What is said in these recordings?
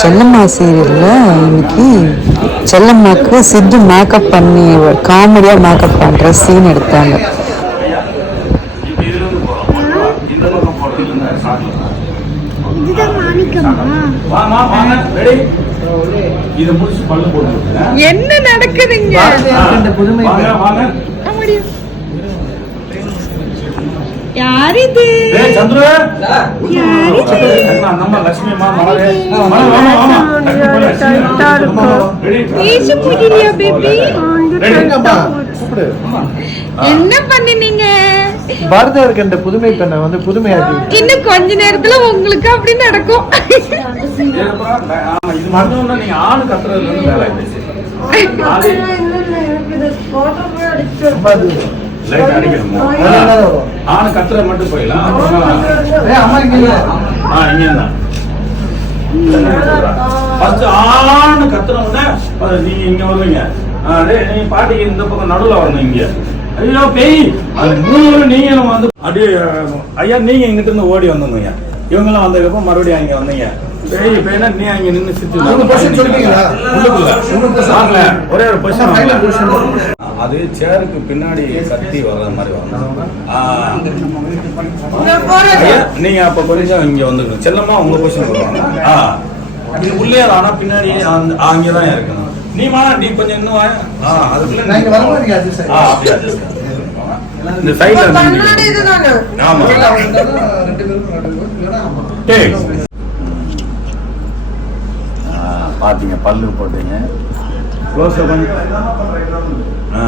செல்லம்மா சீரியலில் இன்னைக்கு செல்லம்மாக்கு சித்து மேக்கப் பண்ணி காமெடியாக மேக்கப் பண்ணுற சீன் எடுத்தாங்க. இப்ப இதுல ஈசு புடிலியா பேபி ரெடி என்ன பண்ணினீங்க பாரதியாருக்கு இந்த புதுமை பெண்ணை வந்து புதுமையாக்கி இன்னும் கொஞ்ச நேரத்துல உங்களுக்கு அப்படி நடக்கும். ஏப்பா, ஆமா இது மட்டும் நீங்க ஆளு கத்துறதுல இருந்து வேலை லைட் அடிக்கணுமா. ஆணு கத்துறது மட்டும் போயிடலாம். ஆ இங்க தான். ஃபர்ஸ்ட் ஆணு கத்துன உடனே அது நீங்க இங்க வருவீங்க. ஆ, டேய் நீ பாட்டிக்கு இந்த பக்கம் நடுவுல வரணும் இங்க. ஐயோ பேய். அது மூணு நீங்களும் வந்து அப்படியே ஐயா நீங்க இங்கிட்ட இருந்து ஓடி வந்தீங்க இவங்கெல்லாம் வந்ததுக்கப்புறம் மறுபடியும் அங்க வந்தீங்க. பேய் பேய்னா நீ அங்க நின்னு சித்து மூணு? உள்ளுக்குள்ள ஒரே ஒரு position. அது சேருக்கு பின்னாடி கத்தி வர்ற மாதிரி வரணும் நீங்க அப்ப கொஞ்சம் இங்க வந்துக்கணும். செல்லம்மா உங்க பொசிஷன் வருவாங்க உள்ளே ஆனா பின்னாடி அங்கதான் இருக்கணும் நீ வாடா நீ கொஞ்சம் இன்னும் அதுக்குள்ள. இந்த சைடுல ஆமா இல்ல, அவங்க இருந்தாலும் ரெண்டு பேருக்கும் நடுவுல, இல்லைன்னா ஆமா. டேய் பாத்தீங்க பல்லு போட்டீங்க. க்ளோஸ் பண்ணி ஆ.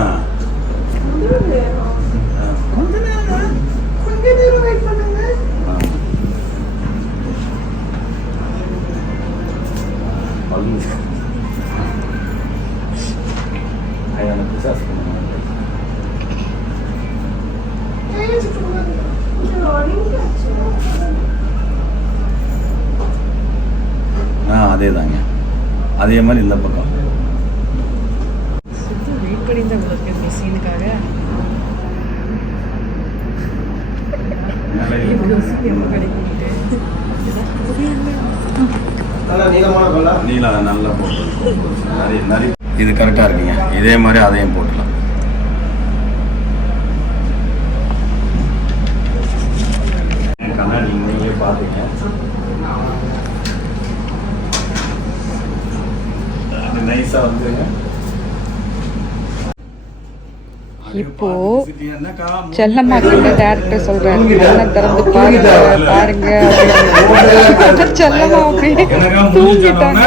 அதே தாங்க அதே மாதிரி இந்த பக்கம். சீனுக்காக நல்லா போட்டு. நிறைய நிறைய இது கரெக்டாக இருக்குங்க. இதே மாதிரி அதையும் போட்டுலாம் அது நைஸாக வந்துருங்க. இப்போ செல்லம்மா கிட்ட டேரக்டர் சொல்றாரு. கண்ணை திறந்து பாருங்க. செல்லம்மா அப்படியே தூங்கிட்டாங்க.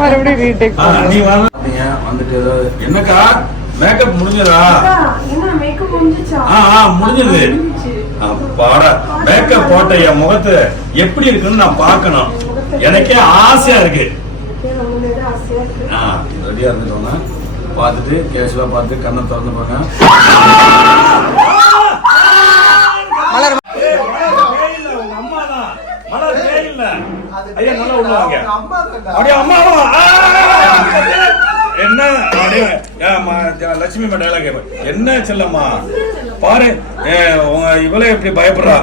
மறுபடியும் ரீடேக் வந்துட்டு என்னக்கா? மேக்கப் முடிஞ்சதா? ஆ ஆ முடிஞ்சது. பாடா மேக்கப் போட்ட என் முகத்தை எப்படி இருக்குன்னு நான் பார்க்கணும். எனக்கே ஆசையா இருக்கு. ஆ ரெடியா இருந்துட்டோங்க பார்த்துட்டு கேஷுவலா பார்த்து கண்ணை திறந்து பாருங்க. ஐயா நல்லா உள்ள வாங்க அவங்க அம்மா தான்டா. அப்படியே அம்மாவா! என்ன அப்படியே லட்சுமி டைலாக் என்ன செல்லம்மா? பாரு இவளே இப்படி பயப்படுறா.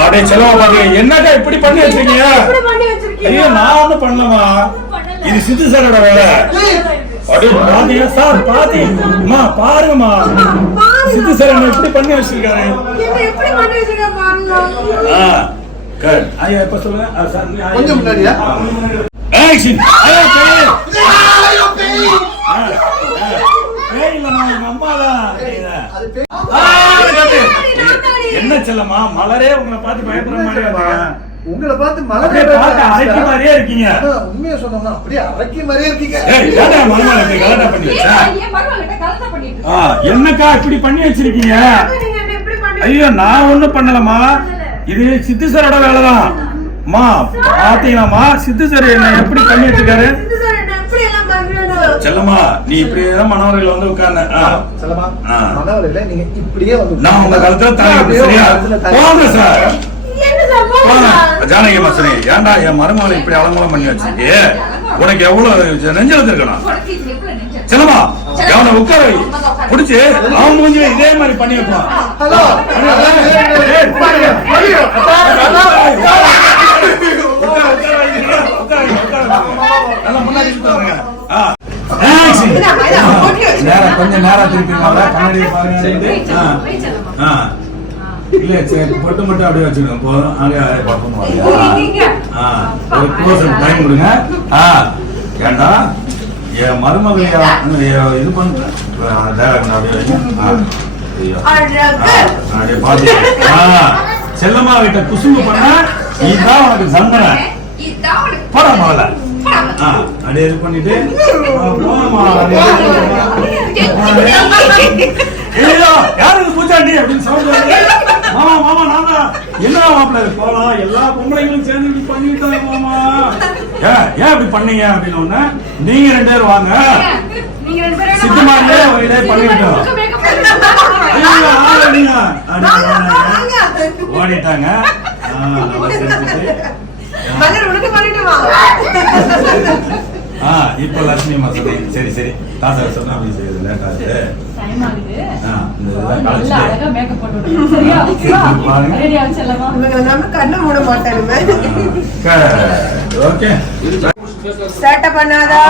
அப்படியே செல்லம்மா பாருங்க என்னக்கா இப்படி பண்ணி வச்சிருக்கீங்க ஐயோ நான் ஒண்ணும் பண்ணலமா இது சித்து சாரோட வேலை அப்படியே பாத்தீங்க சார் பாத்தி அம்மா பாருங்கம்மா சித்து சார் என்ன இப்படி பண்ணி வச்சிருக்காரு. ஐயா சொல்லுங்க. கொஞ்சம் முன்னாடியா? ஐயா, பேய். ஆ, ஆ. பேய் இல்லம்மா, எங்க அம்மாதான். நீதான். அது பே- ஆ, காட்டு. என்ன செல்லம்மா மலரே உங்களை பார்த்து மாதிரி இருக்காங்க. உங்களை பார்த்து அரைக்கு மலரே மாதிரியே இருக்கீங்க. உண்மையை சொன்னோம்னா அப்படியே அரைக்கி மாதிரியே இருக்கீங்க. என்னக்கா இப்படி பண்ணி வச்சிருக்கீங்க? ஐயோ நான் ஒண்ணும் பண்ணலம்மா. இது சித்து சாரோட வேலைதான். அம்மா பாத்தீங்களாம்மா? சித்து சார் என்ன எப்படி பண்ணி வச்சிருக்காரு செல்லம்மா நீ இப்படியே தான் மனோரில் வந்து உட்கார்ந்த. செல்லமா ஆ. மனவரையில நீங்க இப்படியே வந்து நான் உங்க கழுத்துல தலையிட்டு அப்படியே சரியா? தலை- போங்க சார். ஜானகி மசனி ஏன்டா என் மருமகளை இப்படி அலங்கோலம் பண்ணி வச்சிருக்கே? உனக்கு எவ்வளவு நெஞ்செழுத்து இருக்கணும் செல்லம்மா அவனை உட்கார. வை புடிச்சு அவன் மூஞ்சி இதே மாதிரி பண்ணி வைப்பான். கொஞ்சம் நேரா திருப்பிங்களா கண்ணாடியை பாருங்க. ஆ, ஆ. இல்ல சரி பொட்டு மட்டும் அப்படியே வச்சுக்கோங்க. போதும் அப்படியே பக்கம். ஆ. ஒரு க்ளோஸ் டைம் கொடுங்க. ஆ. ஏண்டா? என் மருமகளையா இது பண்ண டேரக்ட் அப்படியே வைங்க. அப்படியே பாத்து ஆ. செல்லம்மா கிட்ட குசும்பு பண்ண இதுதான் உனக்கு தண்டனை. போட முதல்ல. ஆ அப்படியே இது பண்ணிட்டு ஆ, போம்மா, அப்படியே இது பண்ணுங்க. ஐயோ, யாரு இது பூச்சாண்டி அப்படின்னு சவுண்ட் மாமா மாமா நான் தான் என்ன மாப்பிள்ள போலாம் எல்லா பொம்பளைங்களும் சேர்ந்து இப்படி பண்ணிட்டாங்க மாமா. ஏன் ஏன் இப்படி பண்ணீங்க அப்படின்னு ஒண்ணு நீங்க ரெண்டு பேரும் வாங்க. சித்தமாரியே ஒரு இதே பண்ணிவிட்டோம். ஓடிட்டாங்க. ஆ, நம்ம செஞ்சுட்டு. ஆ இப்போ லட்சுமி அம்மா சொன்னீங்க சரி சரி தாத்தா சொன்னா அப்படி செய்யுது லேட் ஆகுது ஆ, இந்த இதெல்லாம் கழிச்சிட்டு பாருங்க கண்ணு மூட மாட்டானுமே ஓகே சேட்டை பண்ணாதா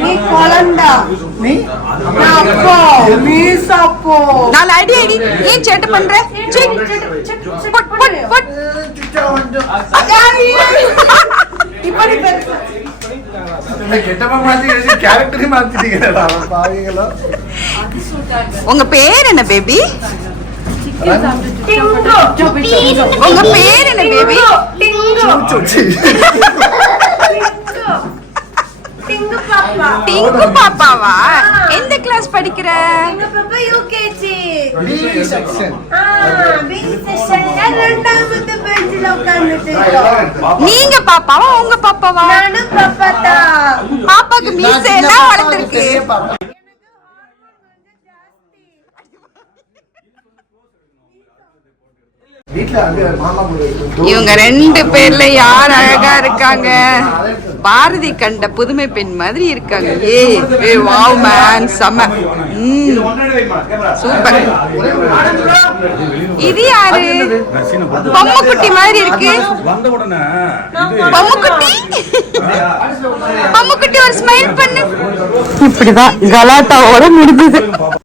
நீ குழந்தா நீ நான் அப்போ நீ சாப்போ நாலு அடி அடி ஏன் சேட்டை பண்ற சீ. Put, put, put. இப்ப நீ உங்க பேர் என்ன பேபி டிங்கு உங்க பேர் என்ன பேபி டிங்கு டிங்கு பாப்பா. டிங்கு பாப்பாவா? எந்த கிளாஸ் படிக்கிற? டிங்கு பாப்பா யூகேஜி செக்ஷன் நீங்க பாப்பாவா உங்க பாப்பாவா? பாப்பாக்கு மீச எல்லாம் வளர்ந்துருக்கு வீட்ல அங்க மாமா கூட இருக்கு. இவங்க ரெண்டு பேர்ல யார் அழகா இருக்காங்க? பாரதி கண்ட புதுமை பெண் மாதிரி இருக்காங்க. ஏ வாவ் மேன் செம. ம் சூப்பர் இது யாரு? பொம்மைக்குட்டி மாதிரி இருக்கு. வந்த உடனே இது பொம்முக்குட்டி? பொம்முக்குட்டி ஒரு ஸ்மைல் பண்ணு. இப்படிதான் கலாட்டாவோட முடிஞ்சது.